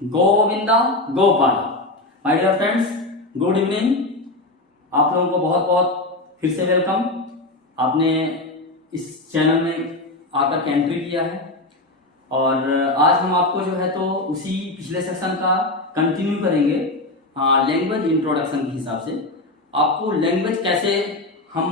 Govinda Gopal. My dear friends, good evening. आप लोगों को बहुत बहुत फिर से वेलकम। आपने इस चैनल में आकर के एंट्री किया है और आज हम आपको जो है तो उसी पिछले सेक्शन का कंटिन्यू करेंगे लैंग्वेज इंट्रोडक्शन के हिसाब से। आपको लैंग्वेज कैसे हम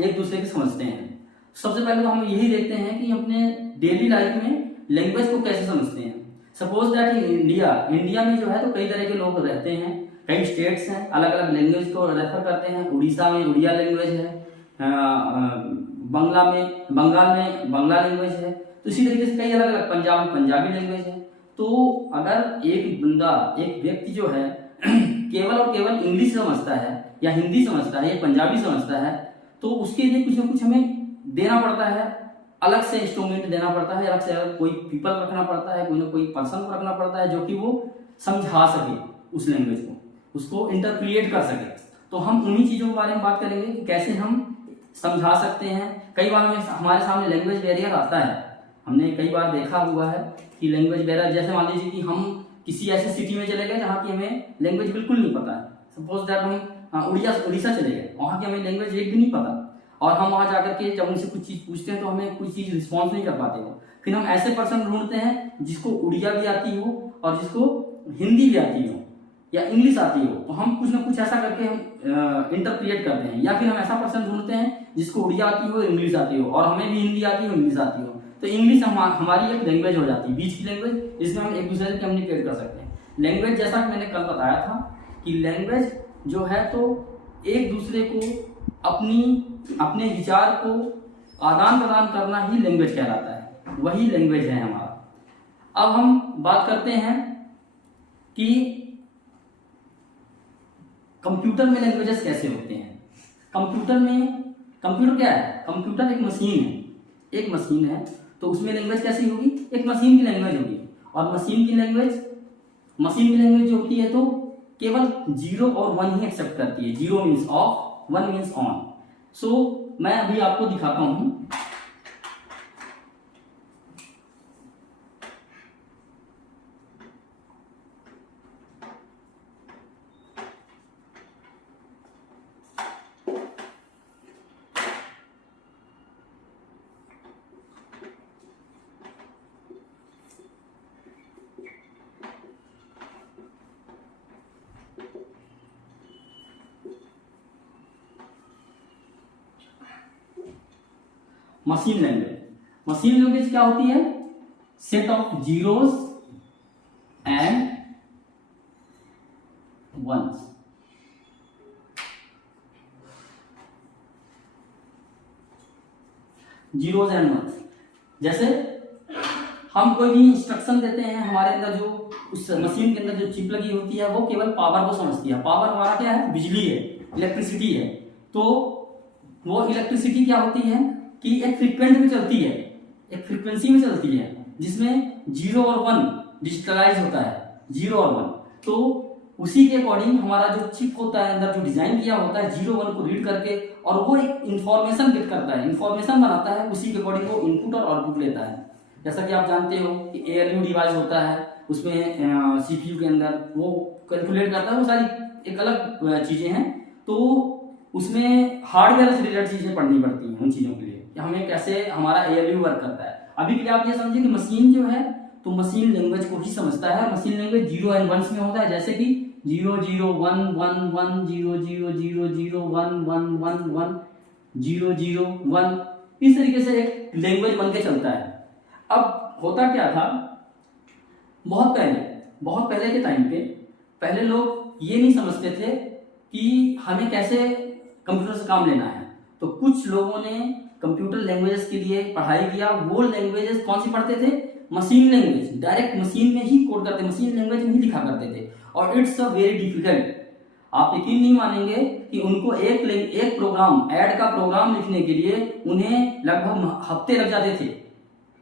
एक दूसरे के समझते हैं। सबसे पहले तो हम यही देखते हैं कि अपने डेली लाइफ में लैंग्वेज को कैसे समझते हैं। सपोज दैट इंडिया में जो है तो कई तरह के लोग रहते हैं, कई स्टेट्स हैं, अलग अलग लैंग्वेज को रेफर करते हैं। उड़ीसा में उड़िया लैंग्वेज है, बंगाल में बांग्ला लैंग्वेज है, तो इसी तरीके से कई अलग अलग, पंजाब में पंजाबी लैंग्वेज है। तो अगर एक व्यक्ति जो है केवल और केवल इंग्लिश समझता है या हिंदी समझता है या पंजाबी समझता है, तो उसके लिए कुछ ना कुछ हमें देना पड़ता है, अलग से इंस्ट्रूमेंट देना पड़ता है, अलग से अलग कोई पीपल रखना पड़ता है, कोई ना कोई पर्सन को रखना पड़ता है जो कि वो समझा सके उस लैंग्वेज को, उसको इंटरप्रिएट कर सके। तो हम उन्हीं चीज़ों के बारे में बात करेंगे कि कैसे हम समझा सकते हैं। कई बार हमारे सामने लैंग्वेज बैरियर आता है। हमने कई बार देखा हुआ है कि लैंग्वेज बैरियर, जैसे मान लीजिए कि हम किसी ऐसे सिटी में चले गए जहाँ की हमें लैंग्वेज बिल्कुल नहीं पता है। सपोज दैट हम उड़ीसा चले गए, वहाँ की हमें लैंग्वेज एक भी नहीं पता, और हम वहाँ जाकर के जब उनसे कुछ चीज़ पूछते हैं तो हमें कोई चीज़ रिस्पॉन्स नहीं कर पाते हो। फिर हम ऐसे पर्सन ढूंढते हैं जिसको उड़िया भी आती हो और जिसको हिंदी भी आती हो या इंग्लिश आती हो, तो हम कुछ ना कुछ ऐसा करके हम इंटरप्रिएट करते हैं। या फिर हम ऐसा पर्सन ढूंढते हैं जिसको उड़िया आती हो, इंग्लिश आती हो, और हमें भी हिंदी आती हो, इंग्लिश आती हो, तो इंग्लिश हमारी एक लैंग्वेज हो जाती है, बीच की लैंग्वेज, जिसमें हम एक दूसरे से कम्युनिकेट कर सकते हैं। लैंग्वेज, जैसा कि मैंने कल बताया था कि लैंग्वेज जो है तो एक दूसरे को अपने विचार को आदान प्रदान करना ही लैंग्वेज कहलाता है, वही लैंग्वेज है हमारा। अब हम बात करते हैं कि कंप्यूटर में लैंग्वेजेस कैसे होते हैं। कंप्यूटर क्या है? कंप्यूटर एक मशीन है, तो उसमें लैंग्वेज कैसी होगी? एक मशीन की लैंग्वेज होगी। और मशीन की लैंग्वेज जो होती है तो केवल 0 और 1 ही एक्सेप्ट करती है। 0 मीन्स ऑफ, 1 मीन्स ऑन। सो मैं अभी आपको दिखाता हूं। मशीन लैंग्वेज क्या होती है? Set of zeros and ones. Zeros and ones. जैसे हम कोई भी इंस्ट्रक्शन देते हैं, हमारे अंदर जो उस मशीन के अंदर जो चिप लगी होती है वो केवल पावर को समझती है। पावर हमारा क्या है? बिजली है, इलेक्ट्रिसिटी है। तो वो इलेक्ट्रिसिटी क्या होती है कि एक फ्रीक्वेंसी में चलती है, जिसमें 0 और 1 डिजिटलाइज होता है। 0 और 1, तो उसी के अकॉर्डिंग हमारा जो चिप होता है, अंदर जो डिजाइन किया होता है, 0 1 को रीड करके, और वो एक इंफॉर्मेशन गेट करता है, इंफॉर्मेशन बनाता है, उसी के अकॉर्डिंग वो इनपुट और आउटपुट लेता है। जैसा कि आप जानते हो कि ALU डिवाइस होता है, उसमें CPU के अंदर वो कैलकुलेट करता है, वो सारी एक अलग चीजें हैं। तो उसमें हार्डवेयर से रिलेटेड चीजें पढ़नी पड़ती हैं उन चीजों के लिए, कि हमें कैसे हमारा ALU वर्क करता है। अभी के लिए आप ये समझिए कि मशीन जो है तो मशीन लैंग्वेज को ही समझता है। मशीन लैंग्वेज 0 एंड 1 में होता है, जैसे कि 0 0 1 1 1 0 0 0 0 1 1 1 1 0 0 1, इस तरीके से एक लैंग्वेज बन के चलता है। अब होता क्या था, बहुत पहले के टाइम पे पहले लोग ये नहीं समझते थे कि हमें कैसे कंप्यूटर से काम लेना है। तो कुछ लोगों ने कंप्यूटर लैंग्वेजेस के लिए पढ़ाई किया। वो लैंग्वेजेस कौन सी पढ़ते थे? मशीन लैंग्वेज, डायरेक्ट मशीन में ही कोड करते, मशीन लैंग्वेज में ही लिखा करते थे। और इट्स अ वेरी डिफिकल्ट। आप यकीन नहीं मानेंगे कि उनको एक प्रोग्राम, ऐड का प्रोग्राम लिखने के लिए उन्हें लगभग हफ्ते लग जाते थे,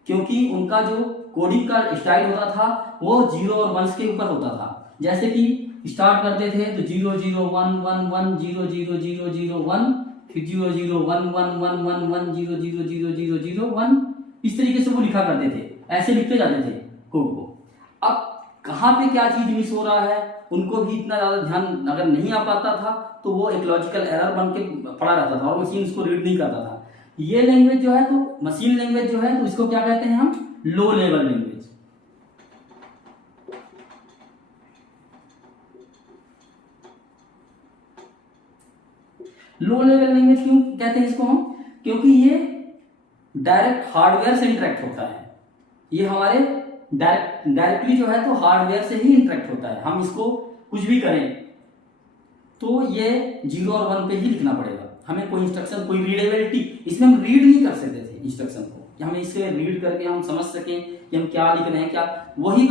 क्योंकि उनका जो कोडिंग का स्टाइल होता था वो 0 और 1 के ऊपर होता था। जैसे कि स्टार्ट करते थे तो 0 0 1 1 1 0 0 0 0 1, फिर 0 0 1 1 1 1 1 0 0 0 0 0 1, इस तरीके से वो लिखा करते थे, ऐसे लिखते जाते थे कोड को। अब कहाँ पे क्या चीज मिस हो रहा है उनको भी इतना ज्यादा ध्यान अगर नहीं आ पाता था तो वो एक लॉजिकल एरर बन के पड़ा रहता था और मशीन इसको रीड नहीं करता था। ये लैंग्वेज जो है तो मशीन लैंग्वेज जो है तो इसको क्या कहते हैं हम, low level language. Low level language क्यों कहते हैं इसको हम, क्योंकि ये डायरेक्ट हार्डवेयर से इंटरेक्ट होता है। ये हमारे डायरेक्टली जो है तो हार्डवेयर से ही इंटरेक्ट होता है। हम इसको कुछ भी करें तो ये 0 और 1 पे ही लिखना पड़ेगा। हमें कोई इंस्ट्रक्शन, कोई रीडेबिलिटी, इसमें हम रीड नहीं कर सकते थे इंस्ट्रक्शन को कि हमें इसे रीड करके हम समझ सकें कि हम क्या लिख रहे हैं। क्या वही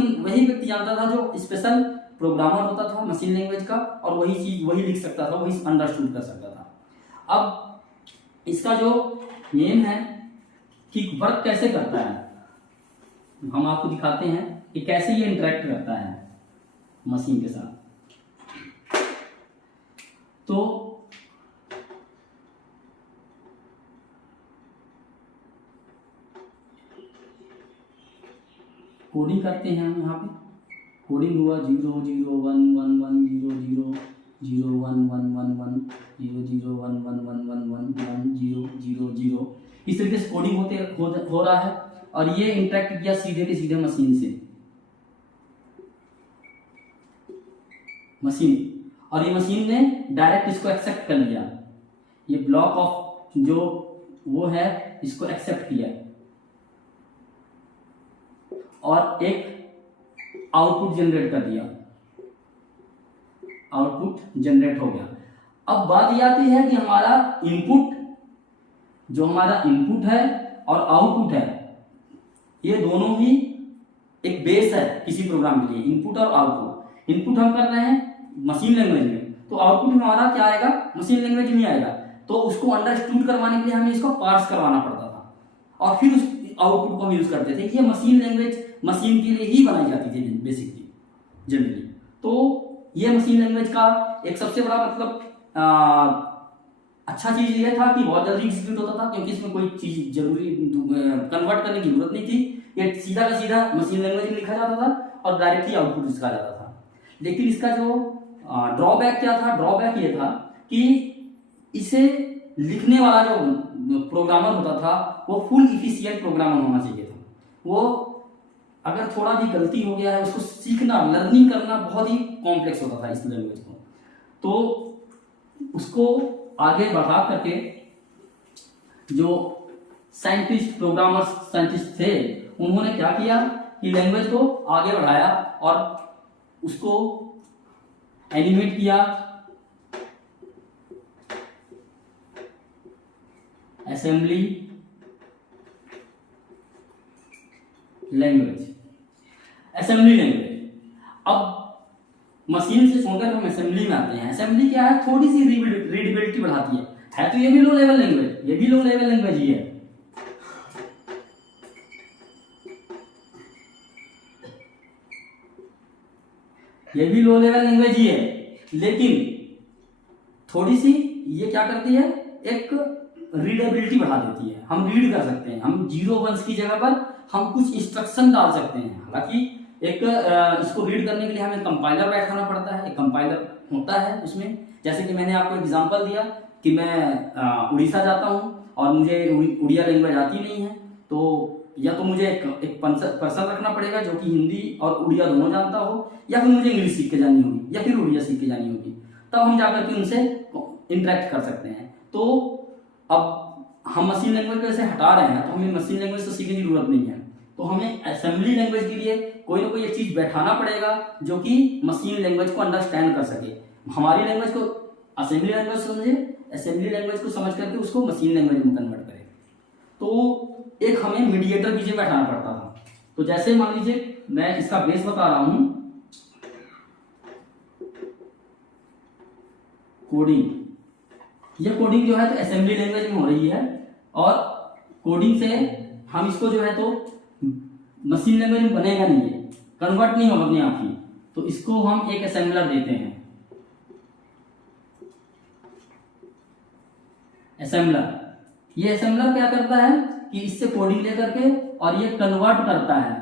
व्यक्ति जानता था जो स्पेशल प्रोग्रामर होता था मशीन लैंग्वेज का, और वही चीज वही लिख सकता था, वही अंडरस्टूड कर सकता था। अब इसका जो मेन है कि वर्क कैसे करता है, हम आपको दिखाते हैं कि कैसे ये इंटरेक्ट करता है मशीन के साथ। तो कोडिंग करते हैं हम। यहाँ पे कोडिंग हुआ 0 0 1 1 1 0 0 0 1 1 1 1 0 0 1 1 1 1 1 1 0 0 0, इस तरीके से कोडिंग हो रहा है। और ये इंटरेक्ट किया सीधे के सीधे मशीन से, और ये मशीन ने डायरेक्ट इसको एक्सेप्ट कर लिया। ये ब्लॉक ऑफ जो वो है इसको एक्सेप्ट किया और एक आउटपुट जनरेट कर दिया, आउटपुट जनरेट हो गया। अब बात ये आती है कि हमारा इनपुट, जो हमारा इनपुट है और आउटपुट है, ये दोनों ही एक बेस है किसी प्रोग्राम के लिए, इनपुट और आउटपुट। इनपुट हम कर रहे हैं मशीन लैंग्वेज में, तो आउटपुट हमारा क्या आएगा, मशीन लैंग्वेज में आएगा। तो उसको अंडरस्टूड करवाने के लिए हमें इसको पार्स करवाना पड़ता था और फिर उस आउटपुट को हम यूज करते थे। ये मशीन लैंग्वेज मशीन के लिए ही बनाई जाती थी बेसिकली, जनरली। तो ये मशीन लैंग्वेज का एक सबसे बड़ा मतलब अच्छा चीज ये था कि बहुत जल्दी एग्जीक्यूट होता था, क्योंकि इसमें कोई चीज जरूरी कन्वर्ट करने की जरूरत नहीं थी। ये सीधा का सीधा मशीन लैंग्वेज में लिखा जाता था और डायरेक्टली आउटपुट इसका जाता था। लेकिन इसका जो ड्रॉबैक क्या था, ड्रॉबैक ये था कि इसे लिखने वाला जो प्रोग्रामर होता था वो फुल इफिशिएंट प्रोग्रामर होना चाहिए था। वो अगर थोड़ा भी गलती हो गया है, उसको सीखना, लर्निंग करना बहुत ही कॉम्प्लेक्स होता था इस लैंग्वेज को। तो उसको आगे बढ़ा करके जो साइंटिस्ट, प्रोग्रामर्स साइंटिस्ट थे, उन्होंने क्या किया कि लैंग्वेज को आगे बढ़ाया और उसको एनिमेट किया, असेंबली लैंग्वेज, असेंबली लैंग्वेज। अब मशीन से छोड़कर हम असेंबली में आते हैं। असेंबली क्या है, थोड़ी सी रीडेबिलिटी बढ़ाती है तो ये भी लो लेवल लैंग्वेज, ये भी लो लेवल लैंग्वेज ही है। ये भी लो लेवल लैंग्वेज ही है, लेकिन थोड़ी सी ये क्या करती है, एक रीडेबिलिटी बढ़ा देती है। हम रीड कर सकते हैं, हम 0 1 की जगह पर हम कुछ इंस्ट्रक्शन डाल सकते हैं। हालांकि एक इसको रीड करने के लिए हमें कंपाइलर बैठाना पड़ता है, एक कंपाइलर होता है उसमें। जैसे कि मैंने आपको एग्जांपल दिया कि मैं उड़ीसा जाता हूं और मुझे उड़िया लैंग्वेज आती नहीं है, तो या तो मुझे एक पर्सन रखना पड़ेगा जो कि हिंदी और उड़िया दोनों जानता हो, या फिर मुझे इंग्लिश सीख के जानी होगी, या फिर उड़िया सीख के जानी होगी, तब हम जाकर के उनसे इंटरेक्ट कर सकते हैं। तो अब हम मशीन लैंग्वेज को ऐसे हटा रहे हैं, तो हमें मशीन लैंग्वेज तो सीखने की जरूरत नहीं है। तो हमें असेंबली लैंग्वेज के लिए कोई ना कोई एक चीज बैठाना पड़ेगा जो कि मशीन लैंग्वेज को अंडरस्टैंड कर सके। हमारी लैंग्वेज को असेंबली लैंग्वेज समझे, असेंबली लैंग्वेज को समझ करके उसको मशीन लैंग्वेज में कन्वर्ट करे। तो एक हमें मीडिएटर पीछे बैठाना पड़ता था। तो जैसे मान लीजिए मैं इसका बेस बता रहा हूं, कोडिंग, यह कोडिंग जो है तो असेंबली लैंग्वेज में हो रही है, और कोडिंग से हम इसको जो है तो मशीन लैंग्वेज में बनेगा नहीं, है कन्वर्ट नहीं होगा अपने आप ही। तो इसको हम एक असेंबलर देते हैं, असेंबलर। ये असेंबलर क्या करता है कि इससे कोडिंग लेकर के और ये कन्वर्ट करता है,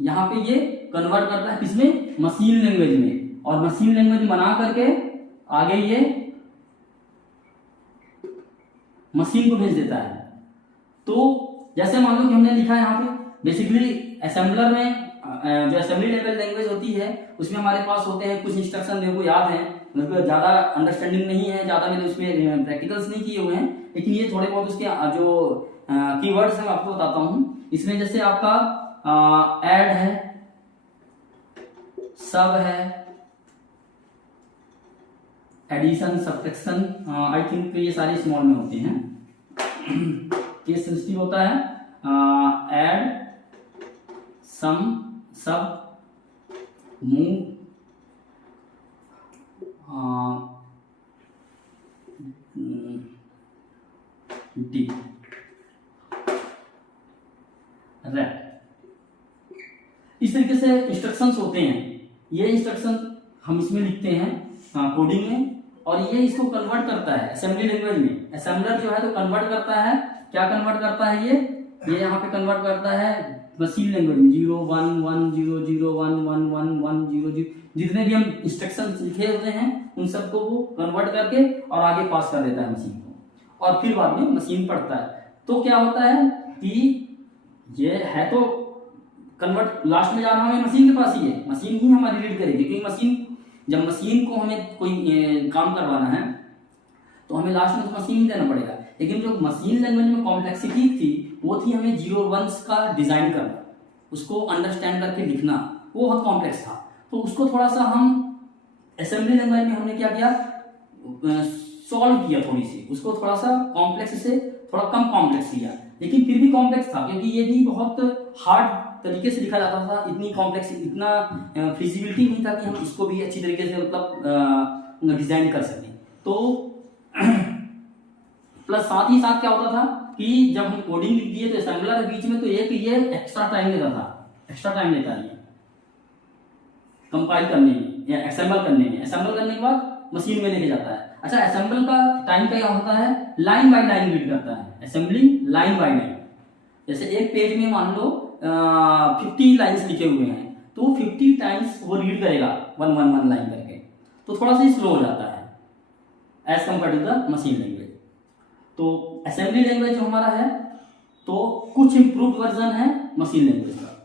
यहाँ पे ये कन्वर्ट करता है किसमें, मशीन लैंग्वेज में, और मशीन लैंग्वेज बना करके आगे ये मशीन को भेज देता है। तो जैसे मान लो कि हमने लिखा है यहाँ पे बेसिकली असेंबलर में जो असेंबली लेवल लैंग्वेज होती है उसमें हमारे पास होते हैं कुछ इंस्ट्रक्शन, मेरे को याद है, मेरे को ज़्यादा अंडरस्टैंडिंग नहीं है, ज़्यादा मैंने उसमें प्रैक्टिकल्स नहीं किए हुए हैं, लेकिन ये थोड़े बहुत उसके जो कीवर्ड्स हैं मैं आपको बताता हूँ। इसमें जैसे आपका ऐड है, सब है, एडिशन, सब्ट्रैक्शन, आई थिंक ये सारे स्मॉल में होते हैं। केस सेंसिटिव होता है ऐड, सम, सब, मूव, डी, रैट। इस तरीके से इंस्ट्रक्शंस होते हैं। ये इंस्ट्रक्शन हम इसमें लिखते हैं कोडिंग में, और ये इसको कन्वर्ट करता है असेंबली लैंग्वेज में। असेंबलर जो है तो कन्वर्ट करता है, क्या कन्वर्ट करता है ये यहाँ पे कन्वर्ट करता है मशीन लैंग्वेज में 0 1 1 0 0 1 1 1 1 0 0, जितने भी हम इंस्ट्रक्शन लिखे होते हैं उन सबको वो कन्वर्ट करके और आगे पास कर देता है मशीन को, और फिर बाद में मशीन पढ़ता है। तो क्या होता है कि ये है तो कन्वर्ट, लास्ट में जाना हमें मशीन के पास ही है, मशीन ही हमारी रीड करेगी, क्योंकि मशीन, जब मशीन को हमें कोई काम करवाना है तो हमें लास्ट में तो मशीन ही देना पड़ेगा। लेकिन जो मशीन लैंग्वेज में कॉम्प्लेक्सिटी थी वो थी हमें 0 1s का डिजाइन करना, उसको अंडरस्टैंड करके लिखना, वो बहुत कॉम्प्लेक्स था। तो उसको थोड़ा सा हम असेंबली लैंग्वेज में हमने क्या किया, सॉल्व किया, थोड़ी सी उसको थोड़ा सा कॉम्प्लेक्स से थोड़ा कम कॉम्प्लेक्स किया, लेकिन फिर भी कॉम्प्लेक्स था, क्योंकि ये भी बहुत हार्ड तरीके से लिखा जाता था, इतनी कॉम्प्लेक्स, इतना फिजिबिलिटी नहीं था कि हम इसको भी अच्छी तरीके से मतलब डिजाइन कर सकें। तो प्लस साथ ही साथ क्या होता था कि जब हम कोडिंग लिख दिए तो असेंबलर के बीच में तो ये एक्स्ट्रा टाइम लेता था, एक्स्ट्रा टाइम लेता है कंपाइल करने में या असेंबल करने में। असेंबल करने के बाद मशीन में लेके जाता है। अच्छा, असेंबल का टाइम क्या होता है, लाइन बाय लाइन रीड करता है, असेंबलिंग लाइन बाय लाइन। जैसे एक पेज में मान लो 50 लाइन्स लिखे हुए हैं, तो 50 टाइम्स वो रीड करेगा 1 1 1 लाइन करके, तो थोड़ा सा स्लो हो जाता है as compare to the machine language. तो असेंबली लैंग्वेज जो हमारा है तो कुछ इंप्रूव वर्जन है मशीन लैंग्वेज का।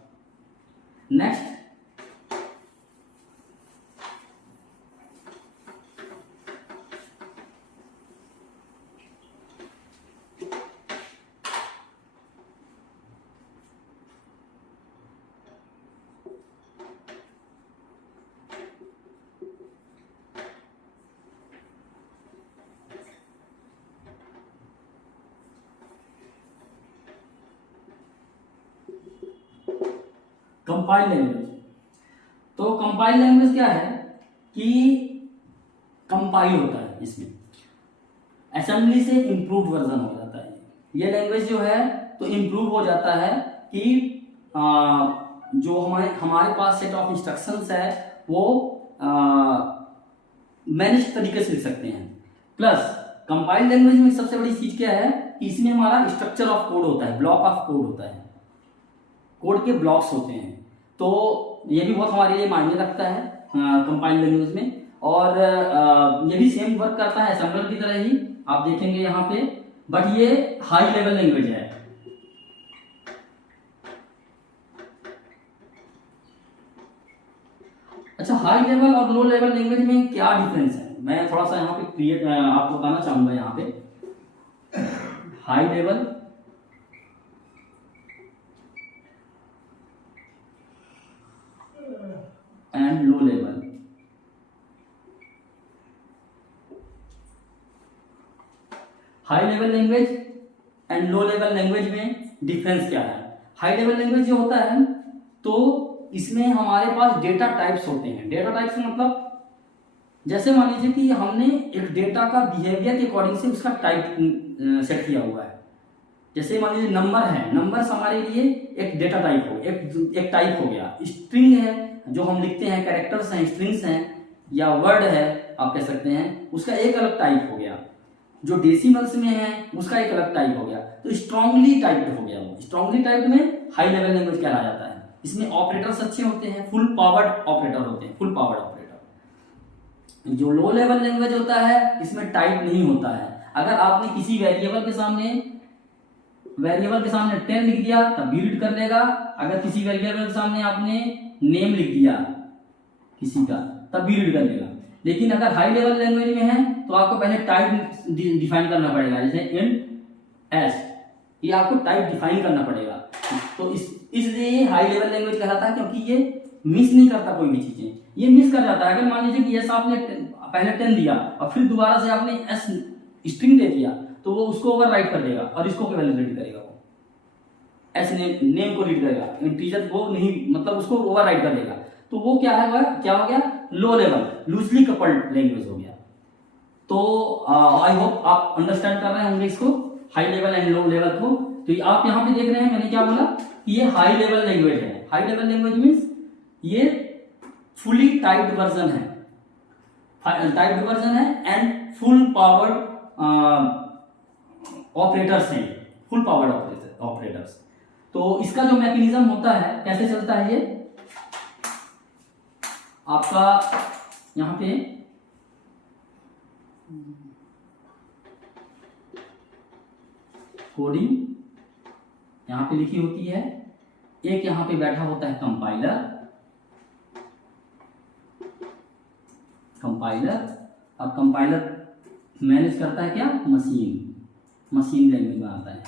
Next, compile language. तो कंपाइल लैंग्वेज क्या है कि कंपाइल होता है, इसमें असेंबली से इंप्रूव्ड वर्जन हो जाता है। ये लैंग्वेज जो है तो इंप्रूव हो जाता है कि जो हमारे पास सेट ऑफ इंस्ट्रक्शंस है वो मैनेज तरीके से लिख सकते हैं। प्लस कंपाइल लैंग्वेज में सबसे बड़ी चीज क्या है कि इसमें हमारा स्ट्रक्चर ऑफ कोड होता है, ब्लॉक ऑफ कोड होता है, कोड के ब्लॉक्स होते हैं। तो ये भी बहुत हमारे लिए मायने रखता है कंपाइल लैंग्वेज में। और ये भी सेम वर्क करता है असेंबलर की तरह ही, आप देखेंगे यहाँ पे, बट ये हाई लेवल लैंग्वेज है। अच्छा, हाई लेवल और लो लेवल लैंग्वेज में क्या डिफरेंस है, मैं थोड़ा सा यहाँ पे आपको बताना चाहूंगा। यहाँ पे high level and low level. High level language and low level language में डिफरेंस क्या है। हाई लेवल लैंग्वेज जो होता है तो इसमें हमारे पास डेटा टाइप्स होते हैं। डेटा टाइप्स मतलब जैसे मान लीजिए कि हमने एक डेटा का बिहेवियर के अकॉर्डिंग से उसका टाइप सेट किया हुआ है। जैसे मान लीजिए नंबर है, नंबर्स हमारे लिए एक डेटा टाइप हो, एक टाइप हो गया। स्ट्रिंग है जो हम लिखते हैं, कैरेक्टर्स हैं, स्ट्रिंग्स हैं या वर्ड है आप कह सकते हैं, उसका एक अलग टाइप हो गया। जो डेसिमल्स में है उसका एक अलग टाइप हो गया। तो स्ट्रांगली टाइप्ड हो गया वो। स्ट्रांगली टाइप्ड में हाई लेवल लैंग्वेज कहलाया जाता है। इसमें ऑपरेटर्स अच्छे होते हैं, फुल पावर्ड ऑपरेटर होते हैं, फुल पावर्ड ऑपरेटर। जो लो लेवल लैंग्वेज होता है इसमें टाइप नहीं होता है। अगर आपने किसी वेरिएबल के सामने 10 लिख दिया तब भी रीड कर लेगा। अगर किसी वेरिएबल के सामने आपने नेम लिख दिया किसी का तब भी रीड कर लेगा। लेकिन अगर हाई लेवल लैंग्वेज में है तो आपको पहले टाइप डिफाइन करना पड़ेगा, जैसे इंट एस, ये आपको टाइप डिफाइन करना पड़ेगा। तो इसलिए ये हाई लेवल लैंग्वेज कहलाता है, क्योंकि ये मिस नहीं करता कोई भी चीजें। ये मिस कर जाता है, अगर मान लीजिए कि एस आपने पहले 10 दिया और फिर दोबारा से आपने एस स्ट्रिंग दे दिया तो वो उसको ओवरराइट कर देगा और इसको केवल रीड करेगा, वो एस नेम को रीड करेगा, इंटीजर को नहीं, मतलब उसको ओवरराइट कर देगा। तो वो क्या है, वह क्या हो गया, low level loosely coupled language हो गया। तो आई होप आप अंडरस्टैंड कर रहे होंगे इसको, high level and low level को। तो आप यहाँ पे देख रहे हैं मैंने क्या बोला कि ये हाई लेवल लैंग्वेज है। हाई लेवल लैंग्वेज मीन्स ये फुली टाइप्ड वर्जन है, टाइप्ड वर्जन है एंड फुल पावर्ड ऑपरेटर्स हैं, फुल पावर्ड ऑपरेटर्स। तो इसका जो मैकेनिज्म होता है, कैसे चलता है ये आपका यहां पे कोडिंग यहां पे लिखी होती है, एक यहां पे बैठा होता है कंपाइलर, और कंपाइलर मैनेज करता है क्या, मशीन लैंग्वेज में आता है।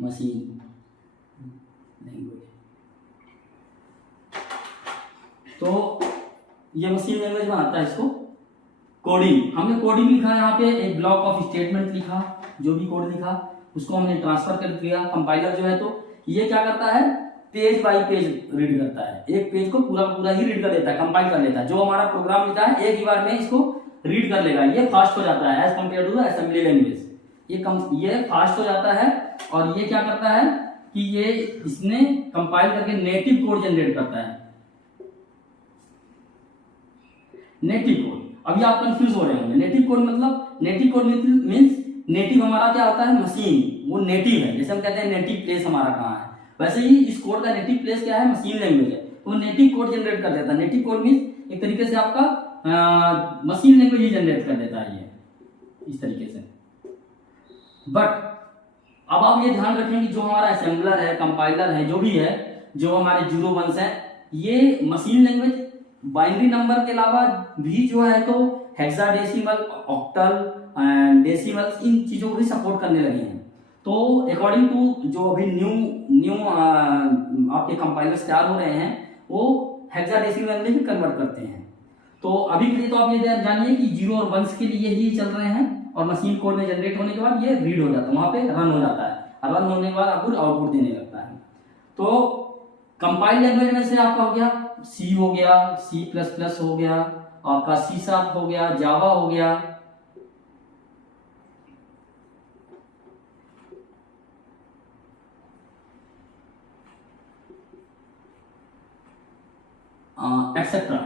मशीन लैंग्वेज, तो ये मशीन लैंग्वेज में आता है इसको कोडिंग। हमने कोडिंग लिखा यहाँ पे, एक ब्लॉक ऑफ स्टेटमेंट लिखा, जो भी कोड लिखा उसको हमने ट्रांसफर कर दिया। कंपाइलर जो है तो ये क्या करता है, पेज बाय पेज रीड करता है, एक पेज को पूरा ही रीड कर देता है, कंपाइल कर लेता है। जो हमारा प्रोग्राम लिखा है एक ही बार में इसको रीड कर लेगा, ये फास्ट हो जाता है as compare to assembly language. ये फास्ट हो जाता है। और ये क्या करता है कि ये इसने कंपाइल करके नेटिव कोड जनरेट करता है। नेटिव कोड, अभी आप कंफ्यूज हो रहे होंगे, नेटिव कोड मीन्स नेटिव हमारा क्या होता है, मशीन, वो नेटिव है। जैसे हम कहते हैं नेटिव प्लेस हमारा कहाँ है, वैसे ही इस कोड का नेटिव प्लेस क्या है, मशीन लैंग्वेज है। तो नेटिव कोड जनरेट कर देता है। नेटिव कोड मीन्स एक तरीके से आपका मशीन लैंग्वेज ही जनरेट कर देता है ये, इस तरीके से। बट अब आप ये ध्यान रखें कि जो हमारा असेंबलर है, कंपाइलर है, जो भी है, जो हमारे 0 1s है, ये मशीन लैंग्वेज बाइनरी नंबर के अलावा भी जो है तो हेक्साडेसिमल, ऑक्टल एंड डेसिमल्स, इन चीजों को भी सपोर्ट करने लगे हैं। तो अकॉर्डिंग टू जो अभी न्यू आपके कंपाइलर्स तैयार हो रहे हैं, वो हेक्साडेसिमल में भी कन्वर्ट करते हैं। तो अभी के लिए तो आप ये जानिए कि 0 और 1s के लिए ही चल रहे हैं, और मशीन कोड में जनरेट होने के बाद ये रीड हो जाता है, वहां पे रन हो जाता है, और रन होने के बाद आपको आउटपुट देने लगता है। तो कंपाइल लैंग्वेज में से आपका हो गया सी, हो गया C++ हो गया, आपका C# हो गया, जावा हो गया, एक्सेट्रा,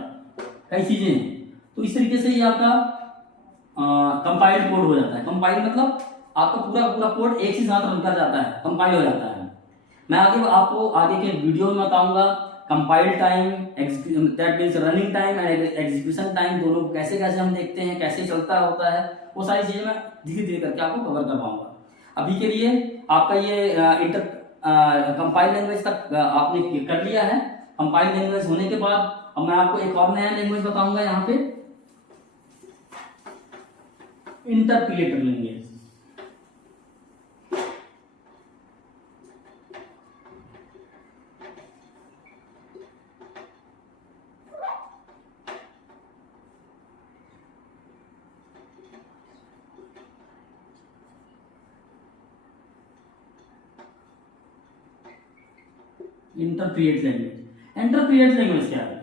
कई चीजें हैं। तो इस तरीके से ये आपका कंपाइल्ड कोड हो जाता है। कंपाइल मतलब आपका पूरा कोड एक ही साथ रन कर जाता है, कंपाइल हो जाता है। मैं आपको आगे के वीडियो में बताऊंगा compile time, that means running time and execution time, दोनों कैसे हम देखते हैं, कैसे चलता होता है, वो सारी चीजें मैं धीरे धीरे करके आपको कवर कर पाऊंगा। अभी के लिए आपका ये कंपाइल लैंग्वेज तक आपने कर लिया है। कंपाइल लैंग्वेज होने के बाद अब मैं आपको एक और नया लैंग्वेज बताऊंगा यहाँ पे, इंटरप्रिएटर लैंग्वेज। इंटरप्रिएट लैंग्वेज क्या है,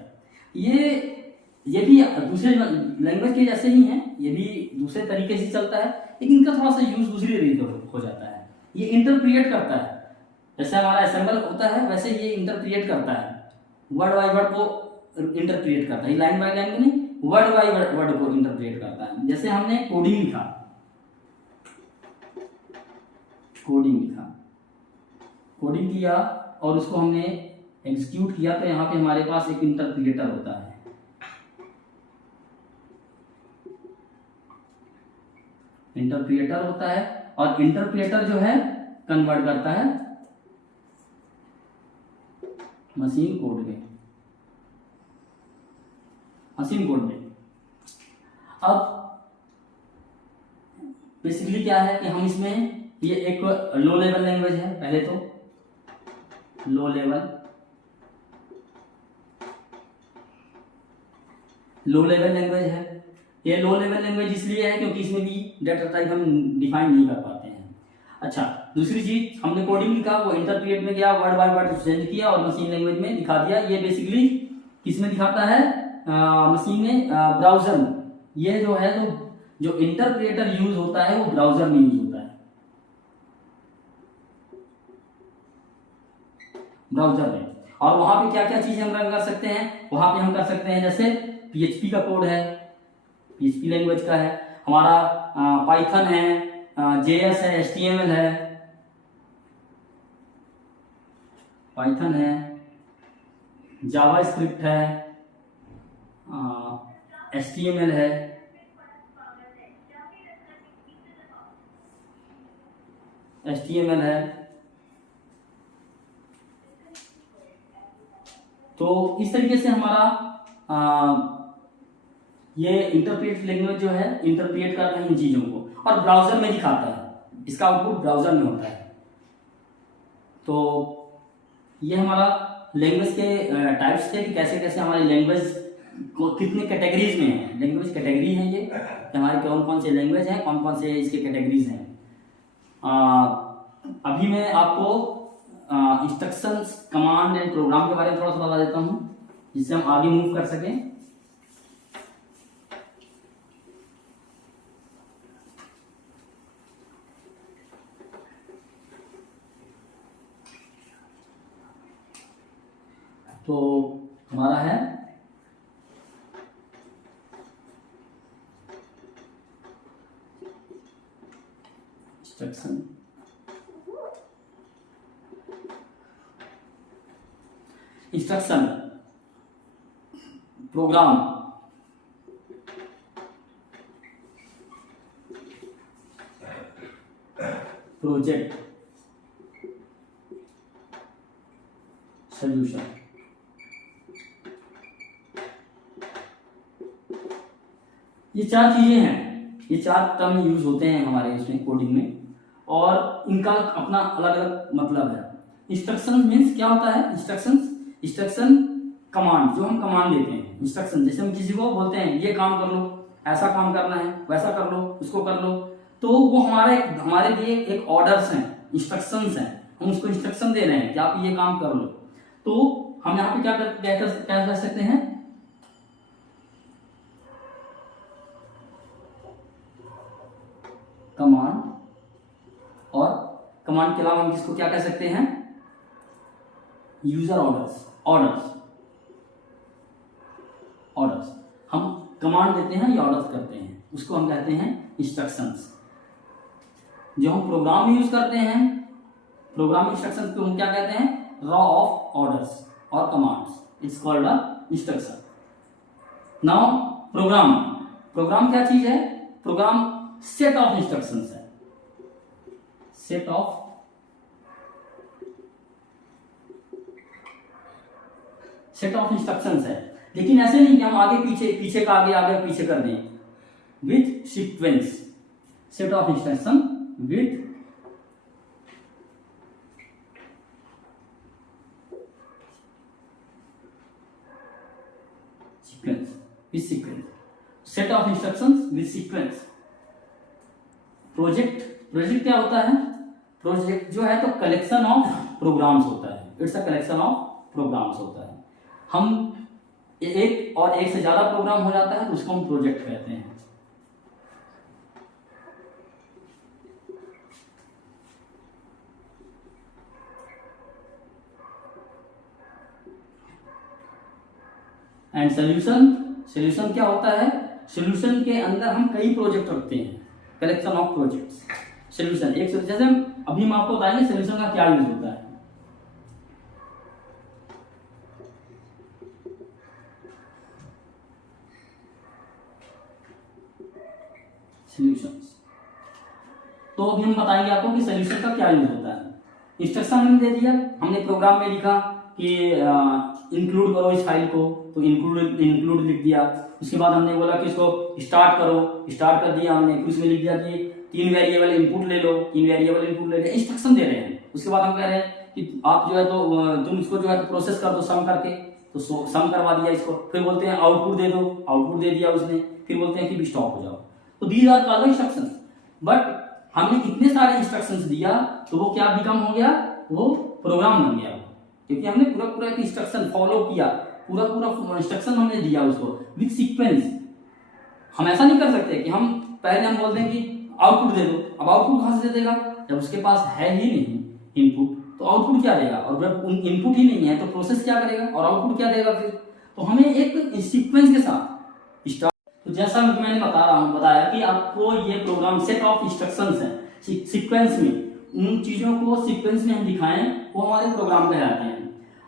ये भी दूसरे लैंग्वेज के जैसे ही हैं, ये भी दूसरे तरीके से चलता है, लेकिन इनका थोड़ा सा यूज दूसरी तरीके हो जाता है। ये इंटरप्रिएट करता है, जैसे हमारा असेंबल होता है वैसे ये इंटरप्रिएट करता है, वर्ड बाय वर्ड को इंटरप्रिएट करता है, लाइन बाय लाइन को नहीं, वर्ड बाय वर्ड को इंटरप्रिएट करता है। जैसे हमने कोडिंग लिखा, कोडिंग लिखा, कोडिंग किया और उसको हमने एग्जीक्यूट किया, तो यहाँ पे हमारे पास एक इंटरप्रिएटर होता है। इंटरप्रिएटर होता है और इंटरप्रिएटर जो है कन्वर्ट करता है मशीन कोड में, मशीन कोड में। अब बेसिकली क्या है कि हम इसमें, ये एक लो लेवल लैंग्वेज है, पहले तो लो लेवल लैंग्वेज है। ये लो लेवल लैंग्वेज इसलिए है क्योंकि इसमें भी डेटा टाइप हम डिफाइन नहीं कर पाते हैं। अच्छा, दूसरी चीज, हमने कोडिंग लिखा, वो इंटरप्रिएट में गया, वर्ड बाय वर्ड चेंज किया और मशीन लैंग्वेज में दिखा दिया। ये बेसिकली किसमें दिखाता है? मशीन में, ब्राउजर में। ये जो है तो जो इंटरप्रिएटर यूज होता है वो ब्राउजर में यूज होता है, ब्राउजर में। और वहां पे क्या क्या चीजें हम रन कर सकते हैं? वहां पे हम कर सकते हैं, जैसे पीएचपी का कोड है, पीएचपी लैंग्वेज का है हमारा, पाइथन है, जेएस है, एचटीएमएल है, पाइथन है, जावास्क्रिप्ट है, एचटीएमएल है, एचटीएमएल है। तो इस तरीके से हमारा ये इंटरप्रिएट लैंग्वेज जो है इंटरप्रिएट करता है इन चीजों को और ब्राउजर में दिखाता है, इसका आउटपुट ब्राउजर में होता है। तो ये हमारा लैंग्वेज के टाइप्स थे कि कैसे कैसे हमारी लैंग्वेज को कितने कैटेगरीज में है। लैंग्वेज कैटेगरी है ये, हमारे कौन कौन से लैंग्वेज हैं, कौन कौन से इसके कैटेगरीज हैं। अभी मैं आपको इंस्ट्रक्शंस, कमांड एंड प्रोग्राम के बारे में थोड़ा सा बता देता हूं जिससे हम आगे मूव कर सकें। तो हमारा है instruction, instruction, program, project, solution. ये चार चीजें हैं, ये चार टर्म यूज होते हैं हमारे इसमें कोडिंग में और इनका अपना अलग अलग मतलब है। इंस्ट्रक्शन मीन्स क्या होता है? इंस्ट्रक्शन कमांड, जो हम कमांड देते हैं। इंस्ट्रक्शन जैसे हम किसी को बोलते हैं ये काम कर लो, ऐसा काम करना है, वैसा कर लो, उसको कर लो, तो वो हमारे लिए एक ऑर्डर्स हैं, इंस्ट्रक्शंस हैं। हम उसको इंस्ट्रक्शन दे रहे हैं कि आप ये काम कर लो। तो हम यहाँ पे क्या कर सकते हैं? कमांड, और कमांड के अलावा हम इसको क्या कह सकते हैं? User orders. ऑर्डर्स हम कमांड देते हैं या ऑर्डर्स करते हैं, उसको हम कहते हैं इंस्ट्रक्शंस। जो हम प्रोग्राम में यूज करते हैं, प्रोग्राम इंस्ट्रक्शंस को हम क्या कहते हैं? रॉ ऑफ ऑर्डर्स और commands, it's called a instruction. Now program क्या चीज है? प्रोग्राम सेट ऑफ इंस्ट्रक्शंस है, सेट ऑफ इंस्ट्रक्शंस है। लेकिन ऐसे नहीं कि हम आगे पीछे का आगे पीछे कर दें, with sequence. Set of instruction with sequence, set of instructions with sequence. Project क्या होता है? प्रोजेक्ट जो है तो कलेक्शन ऑफ प्रोग्राम्स होता है, it's a collection of programs होता है। हम एक और एक से ज्यादा प्रोग्राम हो जाता है तो उसको हम प्रोजेक्ट कहते हैं। एंड सॉल्यूशन क्या होता है? सॉल्यूशन के अंदर हम कई प्रोजेक्ट रखते हैं, कलेक्शन ऑफ प्रोजेक्ट्स। सोल्यूशन एक जैसे अभी हम आपको बताएंगे सोल्यूशन का क्या यूज होता है। सॉल्यूशंस, तो अभी हम बताएंगे आपको कि सॉल्यूशन का क्या यूज होता है। इंस्ट्रक्शन हमने दे दिया, हमने प्रोग्राम में लिखा कि इंक्लूड करो इस फाइल को, तो इंक्लूड लिख दिया। उसके बाद हमने बोला कि इसको स्टार्ट करो, स्टार्ट कर दिया हमने। फिर उसमें लिख दिया कि 3 वेरिएबल इनपुट ले लो, 3 वेरिएबल इनपुट ले लो, इंस्ट्रक्शन दे रहे हैं। उसके बाद हम कह रहे हैं कि आप जो है तो तुम इसको जो है तो प्रोसेस कर दो सम करके, तो सम करवा दिया इसको। फिर बोलते हैं आउटपुट दे दो, आउटपुट दे दिया उसने। फिर बोलते हैं कि स्टॉप हो जाओ। तो these are called instructions. But हमने इतने सारे इंस्ट्रक्शंस दिया तो वो क्या बिकम हो गया, वो प्रोग्राम बन गया, क्योंकि हमने पूरा एक इंस्ट्रक्शन फॉलो किया, पूरा इंस्ट्रक्शन हमने दिया उसको विद सीक्वेंस। हम ऐसा नहीं कर सकते कि हम पहले हम बोल दें कि आउटपुट दे दो। अब आउटपुट कहां से दे देगा जब उसके पास है ही नहीं इनपुट, तो आउटपुट क्या देगा? और जब इनपुट ही नहीं है तो प्रोसेस क्या करेगा और आउटपुट क्या देगा फिर? तो हमें एक सीक्वेंस के साथ स्टार्ट। तो जैसा मैंने बताया कि आपको ये प्रोग्राम सेट ऑफ इंस्ट्रक्शंस है, सीक्वेंस में उन चीजों को सीक्वेंस में हम दिखाएं वो हमारे प्रोग्राम कहलाते हैं।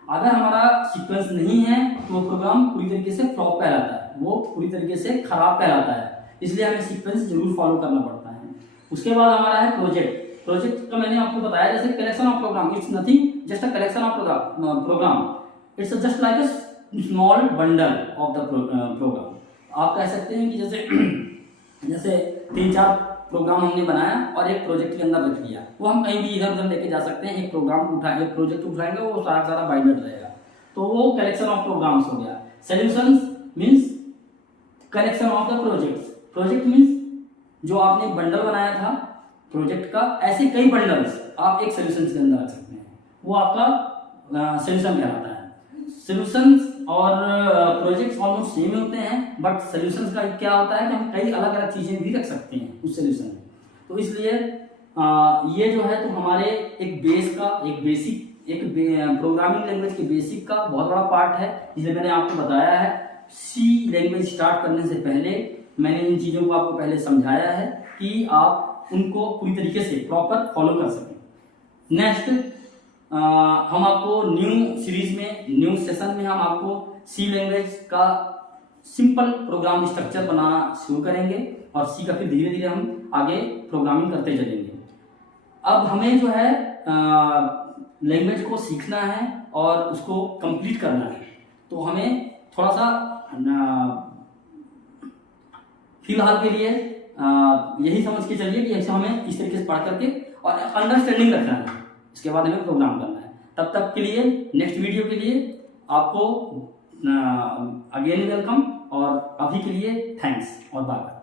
अगर हमारा सीक्वेंस नहीं है तो वो प्रोग्राम पूरी तरीके से फ्लॉप कहलाता है, वो पूरी तरीके से खराब कहलाता है। इसलिए हमें सीक्वेंस जरूर फॉलो करना पड़ता है। उसके बाद हमारा है प्रोजेक्ट। प्रोजेक्ट का मैंने आपको बताया जैसे collection of program, it's nothing just a collection of program, it's just like a small bundle of the program. आप कह सकते हैं कि जैसे 3-4 प्रोग्राम हमने बनाया और एक प्रोजेक्ट के अंदर रख दिया, वो हम कहीं भी इधर उधर लेके जा सकते हैं। एक प्रोग्राम उठाएंगे, प्रोजेक्ट उठाएंगे, वो सारा बाइंडेड रहेगा, तो वो कलेक्शन ऑफ प्रोग्राम्स हो गया। Solutions means collection of the projects. Project means जो आपने बंडल बनाया था प्रोजेक्ट का, ऐसे कई बंडल्स आप एक सॉल्यूशन के अंदर रख सकते हैं, वो आपका सॉल्यूशन कहलाता है। सॉल्यूशंस और प्रोजेक्ट्स ऑलमोस्ट सेम होते हैं, बट सॉल्यूशंस का क्या होता है कि हम कई अलग अलग चीजें भी रख सकते हैं उस सॉल्यूशन में। तो इसलिए ये जो है तो हमारे एक बेस का एक प्रोग्रामिंग लैंग्वेज के बेसिक का बहुत बड़ा पार्ट है, जिसे मैंने आपको बताया है। सी लैंग्वेज स्टार्ट करने से पहले मैंने इन चीजों को आपको पहले समझाया है कि आप उनको पूरी तरीके से प्रॉपर फॉलो कर सकें। नेक्स्ट हम आपको न्यू सीरीज में, न्यू सेशन में हम आपको सी लैंग्वेज का सिंपल प्रोग्राम स्ट्रक्चर बनाना शुरू करेंगे और सी का फिर धीरे धीरे हम आगे प्रोग्रामिंग करते चलेंगे। अब हमें जो है लैंग्वेज को सीखना है और उसको कंप्लीट करना है, तो हमें थोड़ा सा फिलहाल के लिए यही समझ के चलिए कि ऐसे हमें इस तरीके से पढ़ करके और अंडरस्टैंडिंग रखना है, इसके बाद हमें प्रोग्राम करना है। तब तक के लिए नेक्स्ट वीडियो के लिए आपको अगेन वेलकम, और अभी के लिए थैंक्स और बाय।